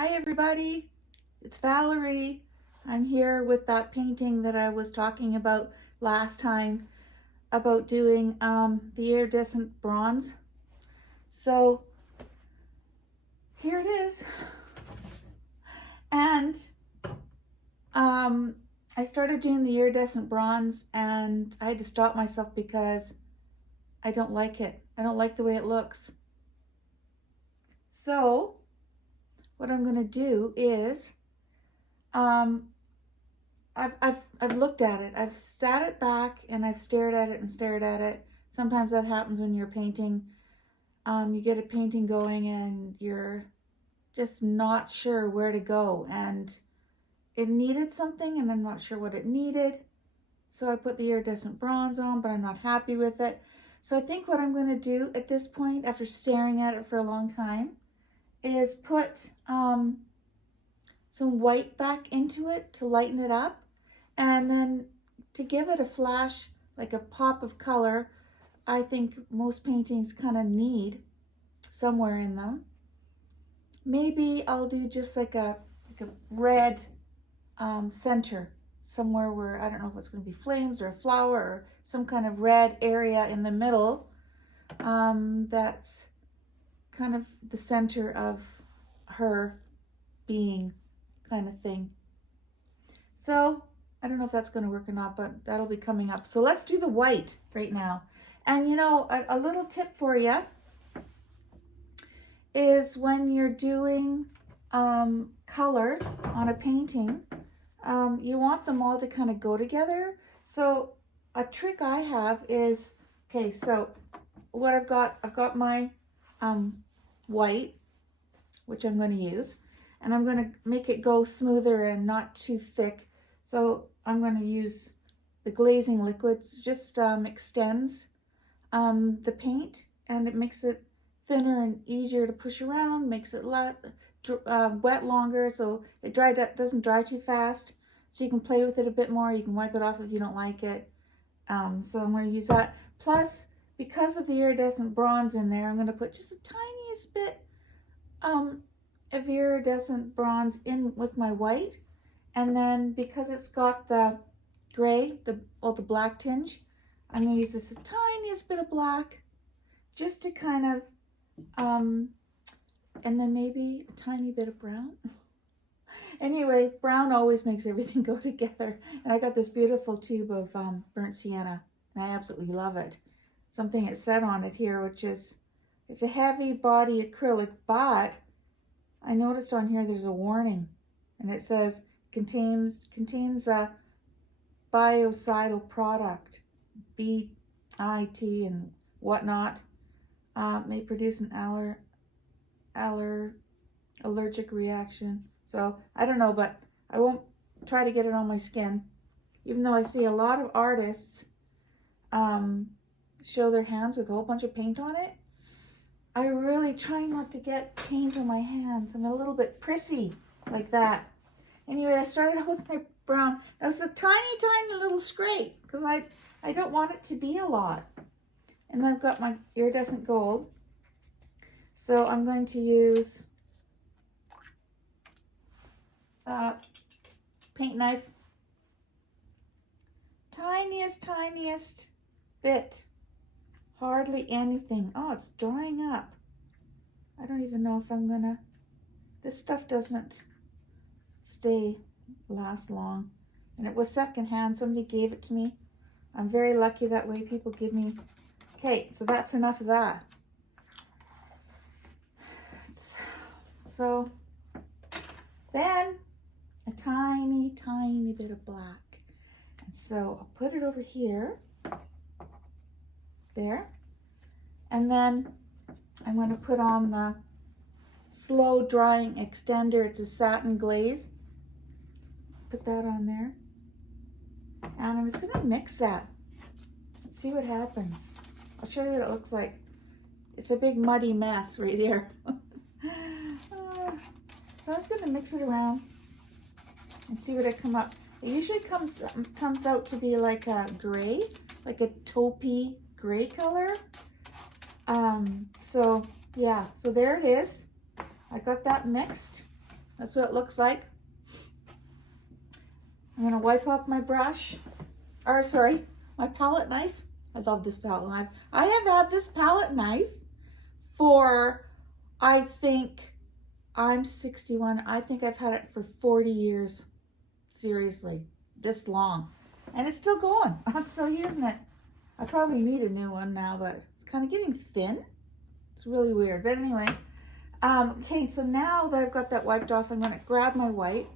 Hi everybody, it's Valerie. I'm here with that painting that I was talking about last time about doing the iridescent bronze. So here it is. And I started doing the iridescent bronze and I had to stop myself because I don't like it. I don't like the way it looks. So what I'm going to do is I've looked at it. I've sat it back and I've stared at it and stared at it. Sometimes that happens when you're painting. You get a painting going and you're just not sure where to go. And it needed something and I'm not sure what it needed. So I put the iridescent bronze on, but I'm not happy with it. So I think what I'm going to do at this point, after staring at it for a long time, is put some white back into it to lighten it up, and then to give it a flash, like a pop of color. I think most paintings kind of need somewhere in them. Maybe I'll do just like a red center somewhere where, I don't know if it's going to be flames or a flower or some kind of red area in the middle that's kind of the center of her being, kind of thing. So I don't know if that's going to work or not, but that'll be coming up. So let's do the white right now. And you know, a little tip for you is when you're doing colors on a painting, you want them all to kind of go together. So a trick I have is, okay, so what I've got my white, which I'm going to use, and I'm going to make it go smoother and not too thick. So I'm going to use the glazing liquids. Just extends the paint and it makes it thinner and easier to push around, makes it less wet longer, so it doesn't dry too fast. So you can play with it a bit more. You can wipe it off if you don't like it. So I'm going to use that. Plus, because of the iridescent bronze in there, I'm going to put just the tiniest bit of iridescent bronze in with my white. And then because it's got the gray, the black tinge, I'm going to use this the tiniest bit of black just to kind of, and then maybe a tiny bit of brown. Anyway, brown always makes everything go together. And I got this beautiful tube of burnt sienna, and I absolutely love it. Something it said on it here, which is, it's a heavy body acrylic, but I noticed on here there's a warning, and it says contains a biocidal product, BIT and whatnot, may produce an allergic reaction. So I don't know, but I won't try to get it on my skin, even though I see a lot of artists show their hands with a whole bunch of paint on it. I really try not to get paint on my hands. I'm a little bit prissy like that. Anyway, I started out with my brown. Now it's a tiny, tiny little scrape because I don't want it to be a lot. And then I've got my iridescent gold. So I'm going to use paint knife. Tiniest bit. Hardly anything. Oh, it's drying up. I don't even know if I'm gonna, this stuff doesn't last long. And it was secondhand. Somebody gave it to me. I'm very lucky that way. People give me. Okay, so that's enough of that. So then a tiny bit of black. And so I'll put it over here. There. And then I'm going to put on the slow drying extender. It's a satin glaze. Put that on there. And I'm just going to mix that. Let's see what happens. I'll show you what it looks like. It's a big muddy mess right there. So I'm just going to mix it around and see what I come up. It usually comes out to be like a gray, like a taupey gray color. So yeah, so there it is. I got that mixed. That's what it looks like. I'm gonna wipe off my brush, or sorry, my palette knife. I love this palette knife. I have had this palette knife for, I think, I'm 61. I think I've had it for 40 years. Seriously, this long. And it's still going. I'm still using it. I probably need a new one now, but it's kind of getting thin. It's really weird. But anyway, okay, so now that I've got that wiped off, I'm going to grab my white.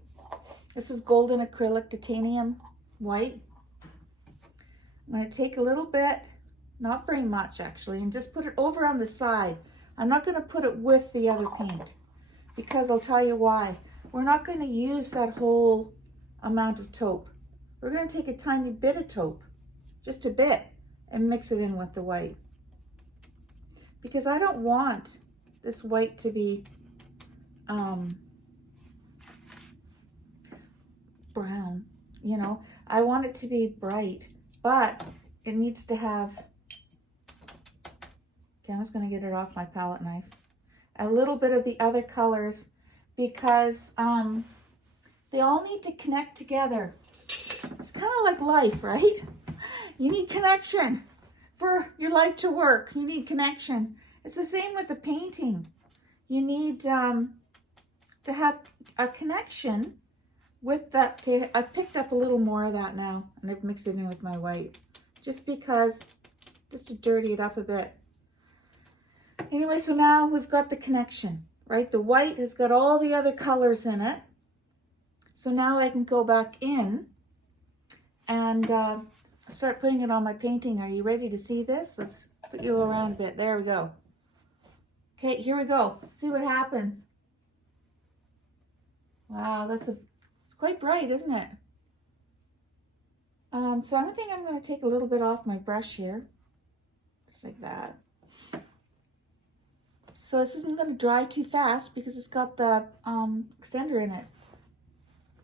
This is golden acrylic titanium white. I'm going to take a little bit, not very much actually, and just put it over on the side. I'm not going to put it with the other paint because I'll tell you why. We're not going to use that whole amount of taupe. We're going to take a tiny bit of taupe, just a bit, and mix it in with the white. Because I don't want this white to be brown, you know. I want it to be bright, but it needs to have, okay, I'm just going to get it off my palette knife, a little bit of the other colors, because they all need to connect together. It's kind of like life, right? You need connection for your life to work. You need connection. It's the same with the painting. You need to have a connection with that. Okay, I've picked up a little more of that now, and I've mixed it in with my white, just to dirty it up a bit. Anyway, so now we've got the connection, right? The white has got all the other colors in it. So now I can go back in and start putting it on my painting. Are you ready to see this? Let's put you around a bit. There we go. Okay, here we go. Let's see what happens. Wow, it's quite bright, isn't it? So I think I'm going to take a little bit off my brush here, just like that. So this isn't going to dry too fast because it's got the extender in it.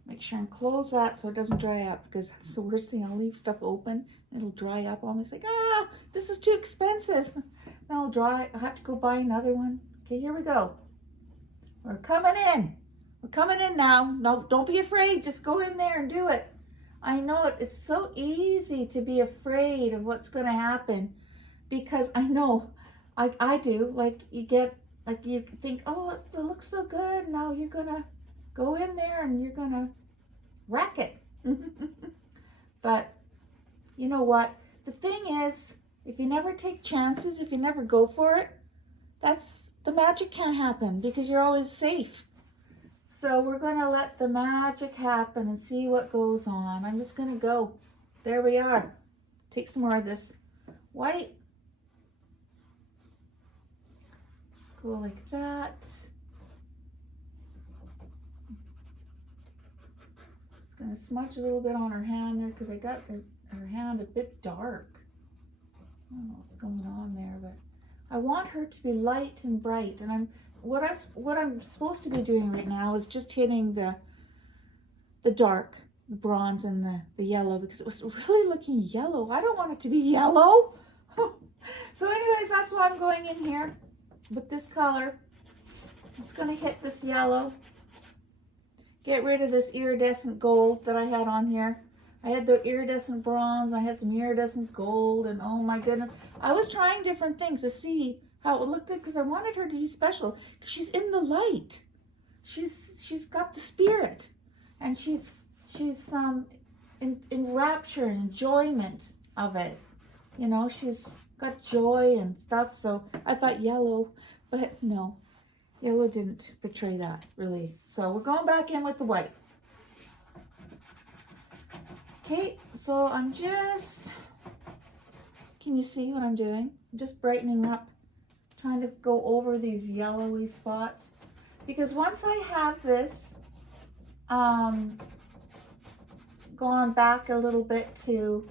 Make sure and close that so it doesn't dry up, because that's the worst thing. I'll leave stuff open and it'll dry up. I'm just like, this is too expensive. Then I'll dry. I'll have to go buy another one. Okay, here we go. We're coming in. We're coming in now. No, don't be afraid. Just go in there and do it. I know it. It's so easy to be afraid of what's going to happen, because I know I do. Like you think, oh, it looks so good. Now you're going to go in there and you're going to wreck it. But you know what? The thing is, if you never take chances, if you never go for it, the magic can't happen, because you're always safe. So we're going to let the magic happen and see what goes on. I'm just going to go. There we are. Take some more of this white. Go like that. It's going to smudge a little bit on her hand there, because I got her hand a bit dark. I don't know what's going on there, but I want her to be light and bright. And what I'm supposed to be doing right now is just hitting the dark, the bronze and the yellow, because it was really looking yellow. I don't want it to be yellow. So anyways, that's why I'm going in here with this color. It's going to hit this yellow. Get rid of this iridescent gold that I had on here. I had the iridescent bronze, I had some iridescent gold, and oh my goodness. I was trying different things to see how it would look good, because I wanted her to be special. She's in the light. She's got the spirit, and she's in rapture and enjoyment of it. You know, she's got joy and stuff. So I thought yellow, but no, yellow didn't portray that really. So we're going back in with the white. Okay, so I'm just, can you see what I'm doing? I'm just brightening up, trying to go over these yellowy spots, because once I have this gone back a little bit to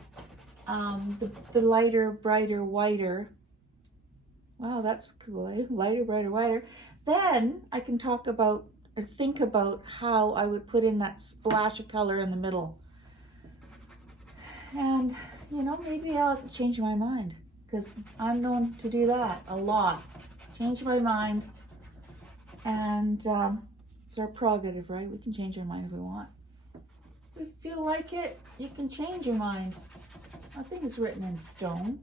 the lighter, brighter, whiter. Wow, that's cool, eh? Lighter, brighter, whiter. Then I can talk about or think about how I would put in that splash of color in the middle. And, you know, maybe I'll change my mind, because I'm known to do that a lot. Change my mind and It's our prerogative, right? We can change our mind if we want. If you feel like it, you can change your mind. Nothing is written in stone.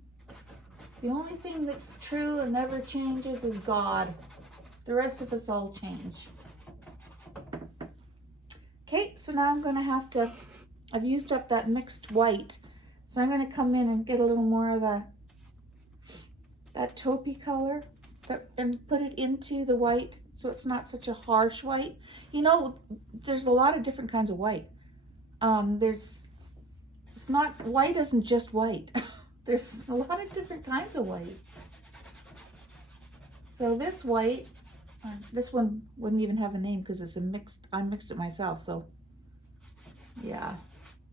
The only thing that's true and never changes is God. The rest of us all change. Okay, so now I'm gonna have to, I've used up that mixed white. So I'm gonna come in and get a little more of that taupey color and put it into the white so it's not such a harsh white. You know, there's a lot of different kinds of white. White isn't just white. There's a lot of different kinds of white. So this white, this one wouldn't even have a name because it's I mixed it myself. So yeah,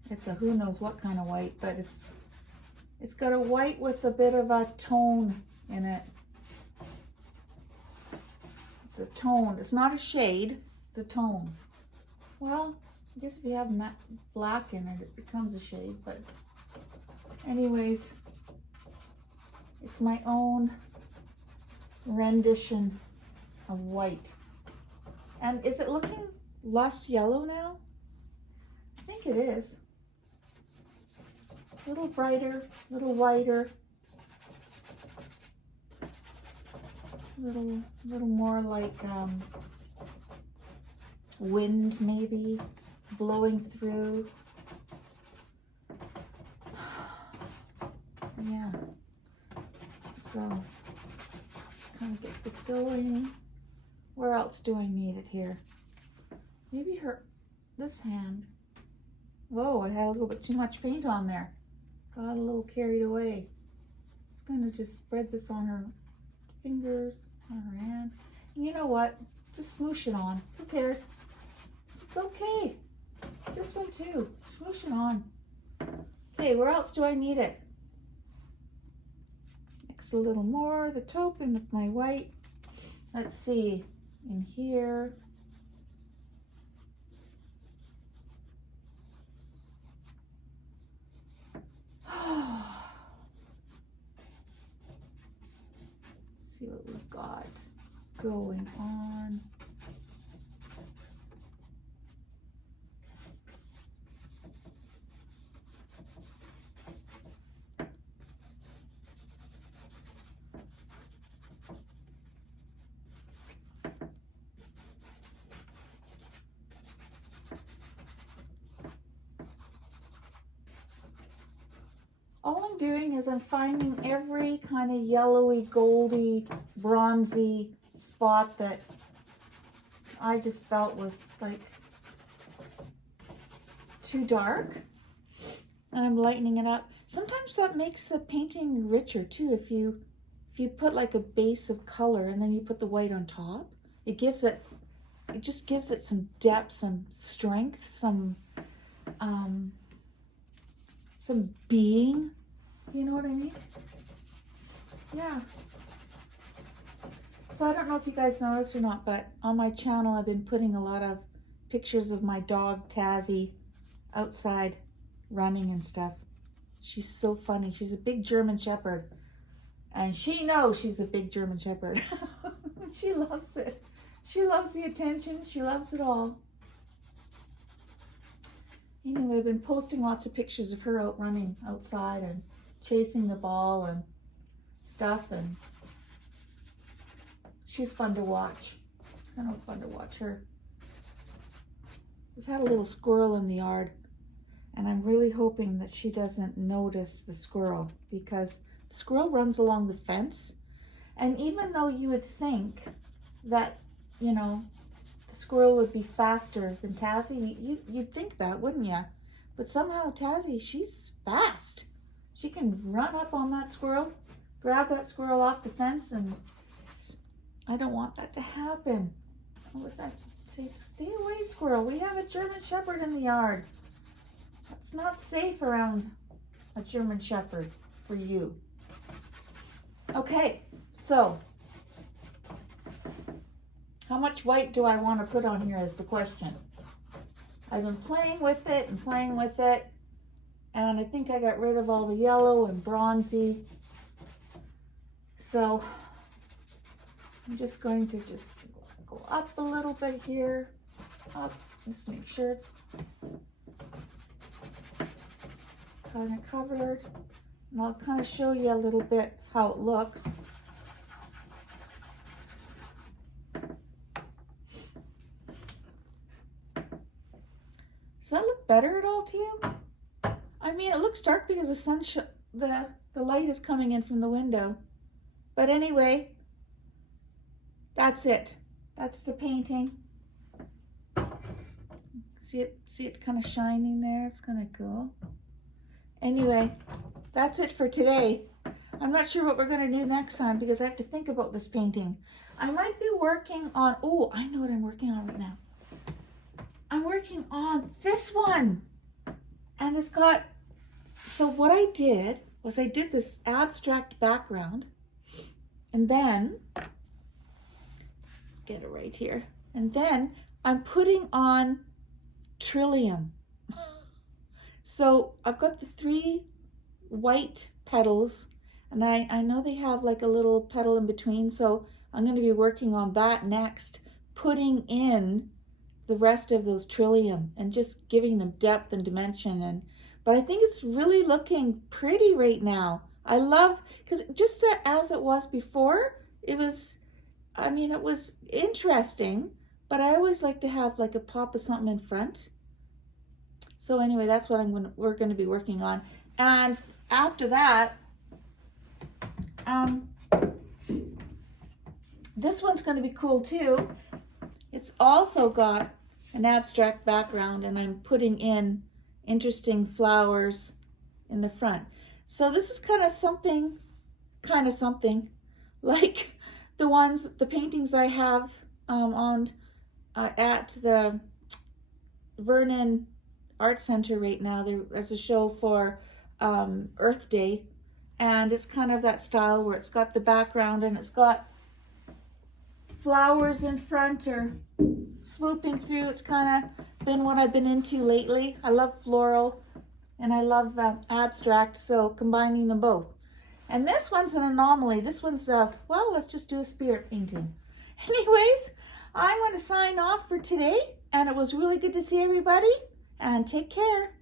it's a who knows what kind of white, but it's got a white with a bit of a tone in it. It's a tone. It's not a shade, it's a tone. Well, I guess if you have black in it, it becomes a shade, but anyways, it's my own rendition of white. And is it looking less yellow now? I think it is. A little brighter, a little whiter, a little more like wind maybe blowing through. Yeah. So kind of get this going. Where else do I need it here? Maybe this hand. Whoa, I had a little bit too much paint on there. Got a little carried away. Just gonna just spread this on her fingers, on her hand. And you know what? Just smoosh it on. Who cares? It's okay. This one too. Smoosh it on. Okay, where else do I need it? Mix a little more of the taupe in with my white. Let's see. In here. See what we've got going on. All I'm doing is I'm finding every kind of yellowy, goldy, bronzy spot that I just felt was like too dark, and I'm lightening it up. Sometimes that makes the painting richer too. If you put like a base of color and then you put the white on top, it just gives it some depth, some strength, some being, you know what I mean? Yeah. So I don't know if you guys noticed or not, but on my channel I've been putting a lot of pictures of my dog Tazzy outside running and stuff. She's so funny. She's a big German Shepherd, and she knows she's a big German Shepherd. She loves it. She loves the attention. She loves it all. Anyway, I've been posting lots of pictures of her out running outside and chasing the ball and stuff, and she's fun to watch. Kind of fun to watch her. We've had a little squirrel in the yard, and I'm really hoping that she doesn't notice the squirrel, because the squirrel runs along the fence, and even though you would think that, you know, the squirrel would be faster than Tazzy, you'd think that, wouldn't you? But somehow Tazzy, she's fast. She can run up on that squirrel, grab that squirrel off the fence, and I don't want that to happen. What was that? Say, stay away, squirrel. We have a German Shepherd in the yard. That's not safe around a German Shepherd for you. Okay, so how much white do I want to put on here is the question. I've been playing with it and playing with it, and I think I got rid of all the yellow and bronzy. So I'm just going to just go up a little bit here. I'll just make sure it's kind of covered. And I'll kind of show you a little bit how it looks. Does that look better at all to you? I mean, it looks dark because the sun, the light is coming in from the window. But anyway, that's it. That's the painting. See it kind of shining there? It's kind of cool. Anyway, that's it for today. I'm not sure what we're going to do next time because I have to think about this painting. I might be working on, oh, I know what I'm working on right now. I'm working on this one. And it's got, so what I did was I did this abstract background. And then, let's get it right here. And then I'm putting on Trillium. So I've got the 3 white petals, and I know they have like a little petal in between, so I'm going to be working on that next, putting in the rest of those Trillium and just giving them depth and dimension. But I think it's really looking pretty right now. I love, because just as it was before, it was, I mean, it was interesting, but I always like to have like a pop of something in front. So anyway, that's what we're going to be working on. And after that, this one's going to be cool too. It's also got an abstract background, and I'm putting in interesting flowers in the front. So this is kind of something like the paintings I have at the Vernon Art Center right now. There's a show for Earth Day, and it's kind of that style where it's got the background and it's got flowers in front or swooping through. It's kind of been what I've been into lately. I love floral and I love abstract, so combining them both. And this one's an anomaly. This one's, well, let's just do a spirit painting. Anyways, I'm going to sign off for today, and it was really good to see everybody, and take care.